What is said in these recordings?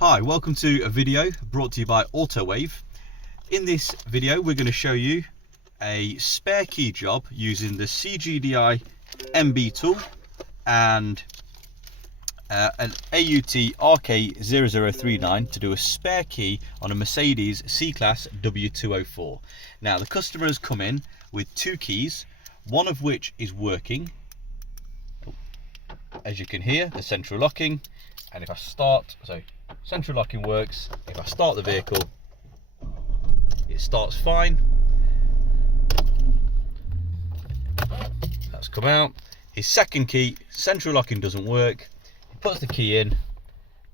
Hi, welcome to a video brought to you by Autowave. In this video we're going to show you a spare key job using the CGDI MB tool and an AUT RK0039 to do a spare key on a Mercedes C-Class W204. Now the customer has come in with two keys, one of which is working. As you can hear, the central locking, and if I start, so central locking works. If I start the vehicle, it starts fine. That's come out. His second key, central locking doesn't work. He puts the key in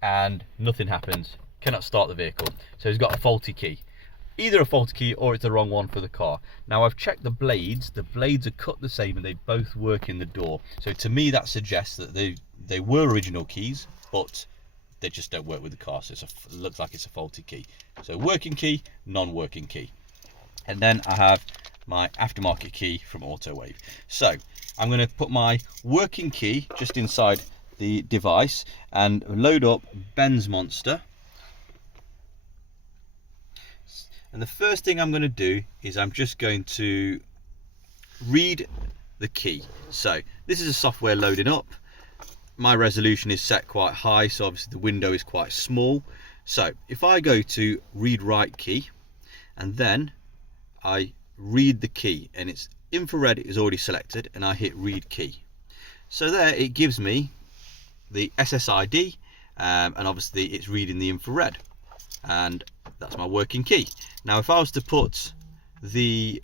and nothing happens. Cannot start the vehicle. So he's got a faulty key. Either a faulty key or it's the wrong one for the car. Now I've checked the blades. The blades are cut the same and they both work in the door. So to me that suggests that they were original keys, but they just don't work with the car, so it looks like it's a faulty key. So working key, non-working key. And then I have my aftermarket key from Autowave. So I'm going to put my working key just inside the device and load up Benz Monster. And the first thing I'm going to do is I'm just going to read the key. So this is a software loading up. My resolution is set quite high, so obviously the window is quite small. So if I go to read write key and then I read the key, and it's infrared is already selected, and I hit read key. So there it gives me the SSID, and obviously it's reading the infrared, and that's my working key. Now if I was to put the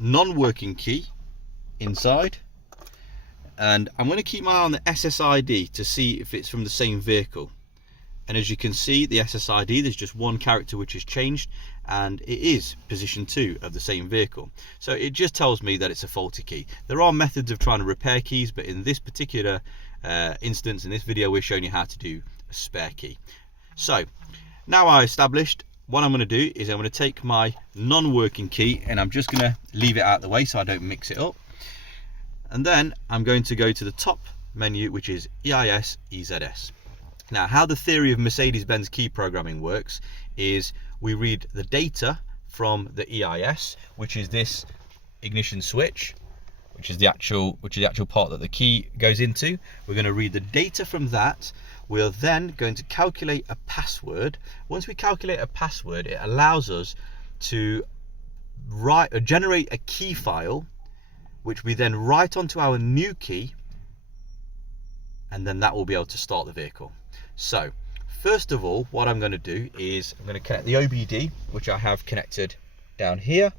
non-working key inside, and I'm going to keep my eye on the SSID to see if it's from the same vehicle. And as you can see, the SSID, there's just one character which has changed, and it is position 2 of the same vehicle. So it just tells me that it's a faulty key. There are methods of trying to repair keys, but in this particular instance, in this video, we're showing you how to do a spare key. So now I established, what I'm going to do is I'm going to take my non-working key and I'm just going to leave it out of the way so I don't mix it up. And then I'm going to go to the top menu, which is EIS EZS. Now how the theory of Mercedes-Benz key programming works is we read the data from the EIS, which is this ignition switch, which is the actual part that the key goes into. We're going to read the data from that. We're then going to calculate a password. Once we calculate a password, it allows us to generate a key file, which we then write onto our new key, and then that will be able to start the vehicle. So first of all, what I'm going to do is I'm going to connect the OBD, which I have connected down here.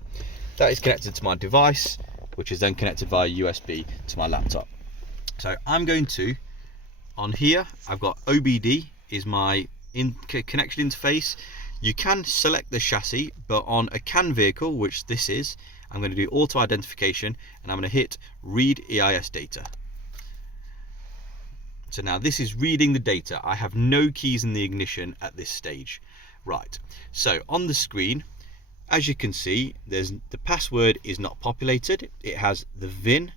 That is connected to my device, which is then connected via USB to my laptop. So I'm going to, on here I've got OBD is my connection interface. You can select the chassis, but on a CAN vehicle, which this is, I'm going to do auto identification and I'm going to hit read EIS data. So now this is reading the data. I have no keys in the ignition at this stage. Right, so on the screen, as you can see, the password is not populated. It has the VIN,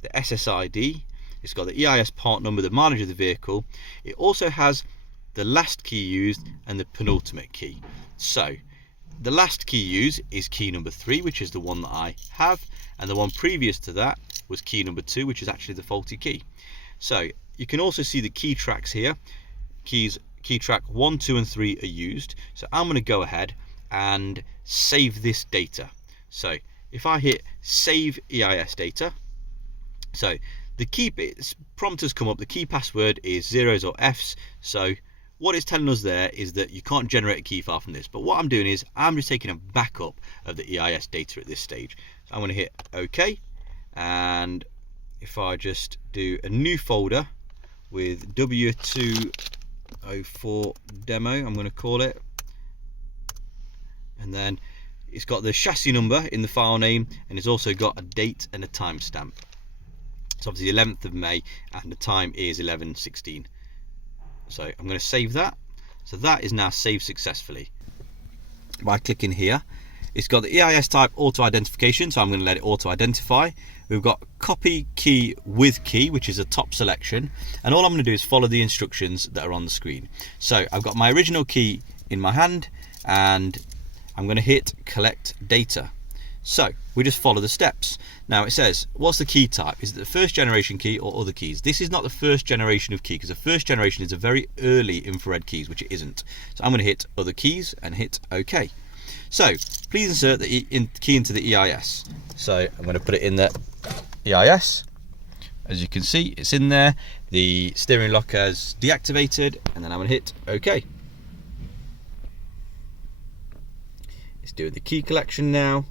the SSID, it's got the EIS part number, the mileage of the vehicle. It also has the last key used and the penultimate key. So the last key used is key number 3, which is the one that I have, and the one previous to that was key number 2, which is actually the faulty key. So you can also see the key tracks here. Key track 1, 2 and 3 are used. So I'm going to go ahead and save this data. So if I hit save EIS data, so the key prompt has come up, the key password is zeros or Fs. So what it's telling us there is that you can't generate a key file from this, but what I'm doing is I'm just taking a backup of the EIS data at this stage. So I'm going to hit OK, and if I just do a new folder with W204 demo, I'm going to call it, and then it's got the chassis number in the file name, and it's also got a date and a timestamp. It's obviously 11th of May and the time is 11:16. So I'm going to save that. So that is now saved successfully. By clicking here, it's got the EIS type auto identification, so I'm going to let it auto identify. We've got copy key with key, which is a top selection, and all I'm going to do is follow the instructions that are on the screen. So I've got my original key in my hand, and I'm going to hit collect data. So we just follow the steps. Now it says, what's the key type? Is it the first generation key or other keys? This is not the first generation of key, because the first generation is a very early infrared keys, which it isn't. So I'm going to hit other keys and hit OK. So please insert the key into the EIS. So I'm going to put it in the EIS. As you can see, it's in there. The steering lock has deactivated, and then I'm going to hit OK. It's doing the key collection now.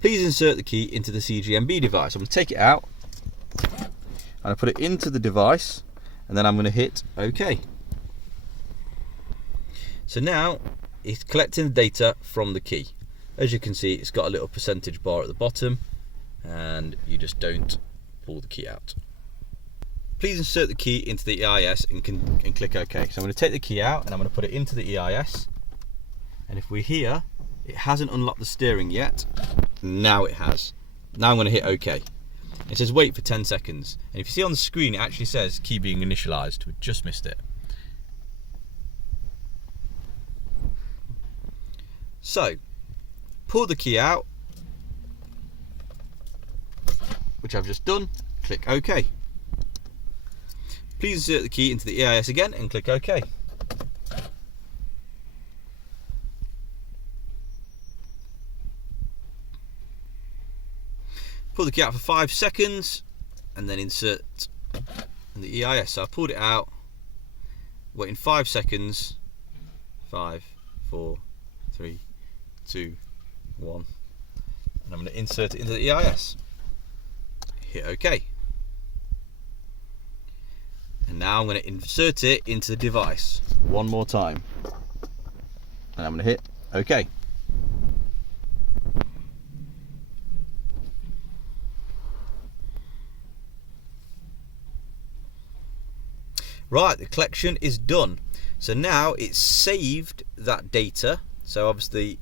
Please insert the key into the CGMB device. I'm going to take it out and I put it into the device, and then I'm going to hit OK. So now it's collecting the data from the key. As you can see, it's got a little percentage bar at the bottom, and you just don't pull the key out. Please insert the key into the EIS and click OK. So I'm going to take the key out and I'm going to put it into the EIS, and if we hear, it hasn't unlocked the steering yet. Now it has. Now I'm going to hit OK. It says wait for 10 seconds. And if you see on the screen, it actually says key being initialized. We just missed it. So, pull the key out, which I've just done. Click OK. Please insert the key into the EIS again and click OK. Pull the key out for 5 seconds and then insert in the EIS. So I pulled it out, waiting 5 seconds. 5, 4, 3, 2, 1. And I'm going to insert it into the EIS. Hit OK. And now I'm going to insert it into the device one more time. And I'm going to hit OK. Right, the collection is done. So now it's saved that data. So obviously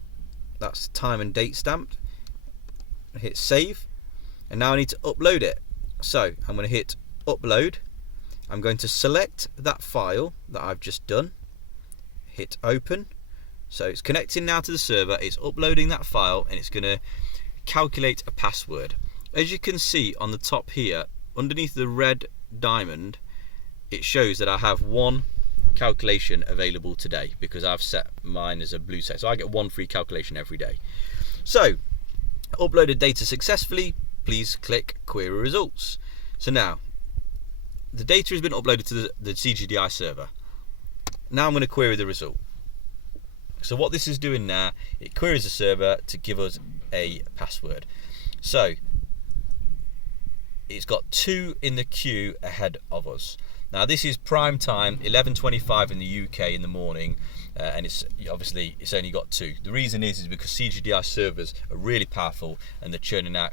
that's time and date stamped. Hit save, and now I need to upload it. So I'm going to hit upload. I'm going to select that file that I've just done. Hit open. So it's connecting now to the server. It's uploading that file, and it's going to calculate a password. As you can see on the top here, underneath the red diamond, it shows that I have one calculation available today because I've set mine as a blue set. So I get one free calculation every day. So, uploaded data successfully. Please click query results. So now, the data has been uploaded to the CGDI server. Now I'm going to query the result. So what this is doing now, it queries the server to give us a password. So, it's got 2 in the queue ahead of us. Now this is prime time, 11:25 in the UK in the morning, and it's obviously it's only got 2. The reason is because CGDI servers are really powerful and they're churning out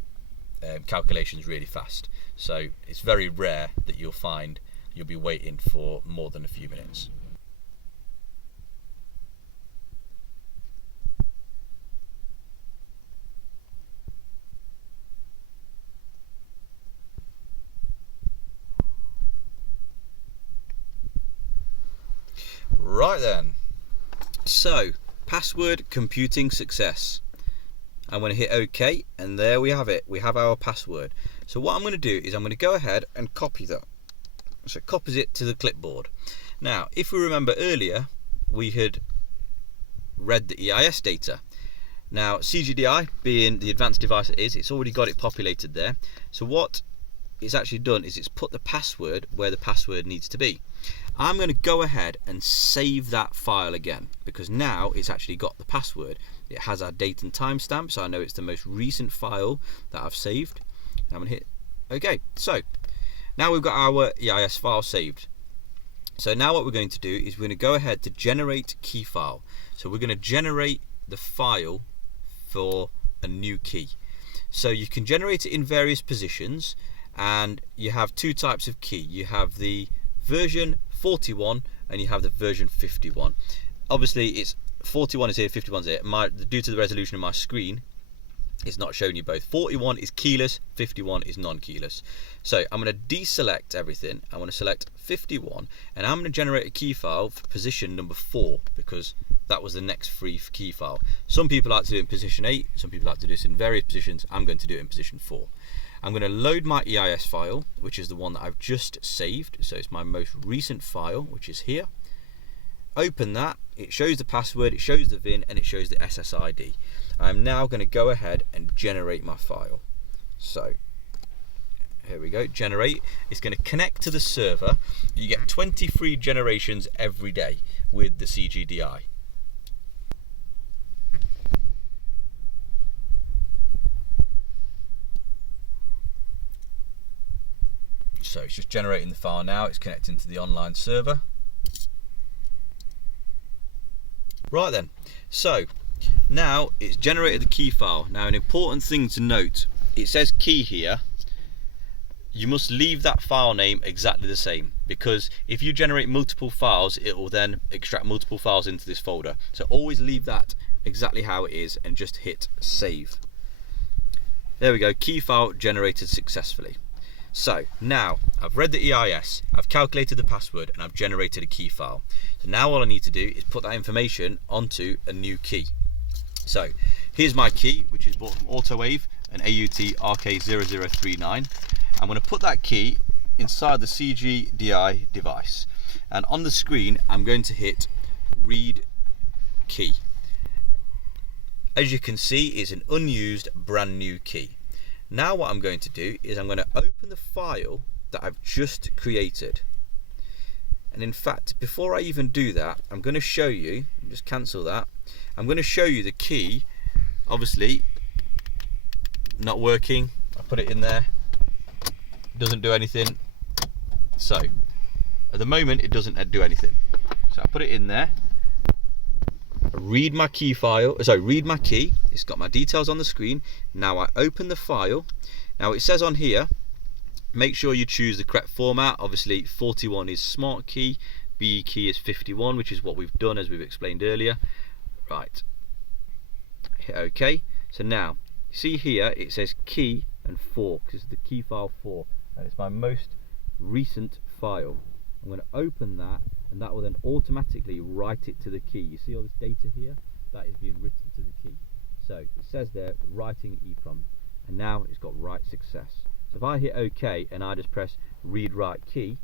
calculations really fast. So it's very rare that you'll find you'll be waiting for more than a few minutes. Right then, so password computing success. I'm going to hit OK, and there we have it. We have our password. So what I'm going to do is I'm going to go ahead and copy that. So it copies it to the clipboard. Now, if we remember earlier, we had read the EIS data. Now, CGDI, being the advanced device it is, it's already got it populated there. So what it's actually done is it's put the password where the password needs to be. I'm going to go ahead and save that file again, because now it's actually got the password. It has our date and time stamp, so I know it's the most recent file that I've saved. I'm going to hit OK. So now we've got our EIS file saved. So now what we're going to do is we're going to go ahead to generate key file. So we're going to generate the file for a new key. So you can generate it in various positions, and you have 2 types of key. You have the version 41 and you have the version 51. Obviously it's 41 is here, 51 is here. Due to the resolution of my screen, it's not showing you both. 41 is keyless, 51 is non-keyless. So I'm going to deselect everything. I want to select 51, and I'm going to generate a key file for position number 4, because that was the next free key file. Some people like to do it in position 8, some people like to do this in various positions. I'm going to do it in position 4. I'm going to load my EIS file, which is the one that I've just saved. So it's my most recent file, which is here. Open that. It shows the password, it shows the VIN, and it shows the SSID. I'm now going to go ahead and generate my file. So here we go, generate. It's going to connect to the server. You get 23 generations every day with the CGDI. So it's just generating the file now. It's connecting to the online server. Right then, so now it's generated the key file. Now an important thing to note, it says key here. You must leave that file name exactly the same, because if you generate multiple files, it will then extract multiple files into this folder. So always leave that exactly how it is and just hit save. There we go, key file generated successfully. So now I've read the EIS, I've calculated the password, and I've generated a key file. So now all I need to do is put that information onto a new key. So here's my key, which is bought from Autowave, an AUT RK0039. I'm going to put that key inside the CGDI device, and on the screen I'm going to hit read key. As you can see, it's an unused brand new key. Now what I'm going to do is I'm going to open the file that I've just created. And in fact, before I even do that, I'm going to show you, just cancel that, I'm going to show you the key. Obviously not working. I put it in there, doesn't do anything. So at the moment it doesn't do anything. So I put it in there, read my key file, read my key. It's got my details on the screen. Now I open the file. Now it says on here, make sure you choose the correct format. Obviously 41 is smart key, B key is 51, which is what we've done as we've explained earlier. Right, hit OK. So now see here it says key and 4, because it's the key file 4, and it's my most recent file. I'm going to open that, and that will then automatically write it to the key. You see all this data here? That is being written to the key. So it says there, writing EEPROM, and now it's got write success. So if I hit OK and I just press read write key,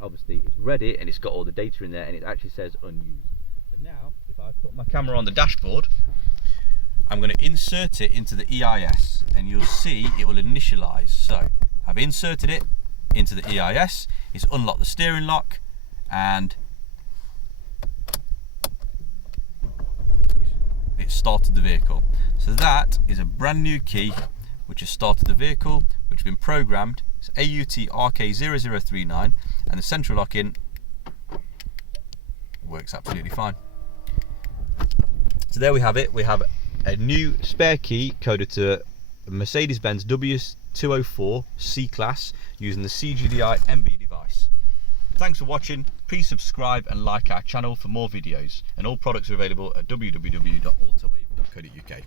obviously it's read it and it's got all the data in there, and it actually says unused. So now if I put my camera on the dashboard, I'm going to insert it into the EIS, and you'll see it will initialize. So I've inserted it into the EIS, it's unlocked the steering lock, and it started the vehicle. So that is a brand new key which has started the vehicle, which has been programmed. It's AUT RK0039, and the central lock-in works absolutely fine. So there we have it. We have a new spare key coded to a Mercedes-Benz W204 C-Class using the CGDI MB device. Thanks for watching. Please subscribe and like our channel for more videos, and all products are available at www.autowave.co.uk.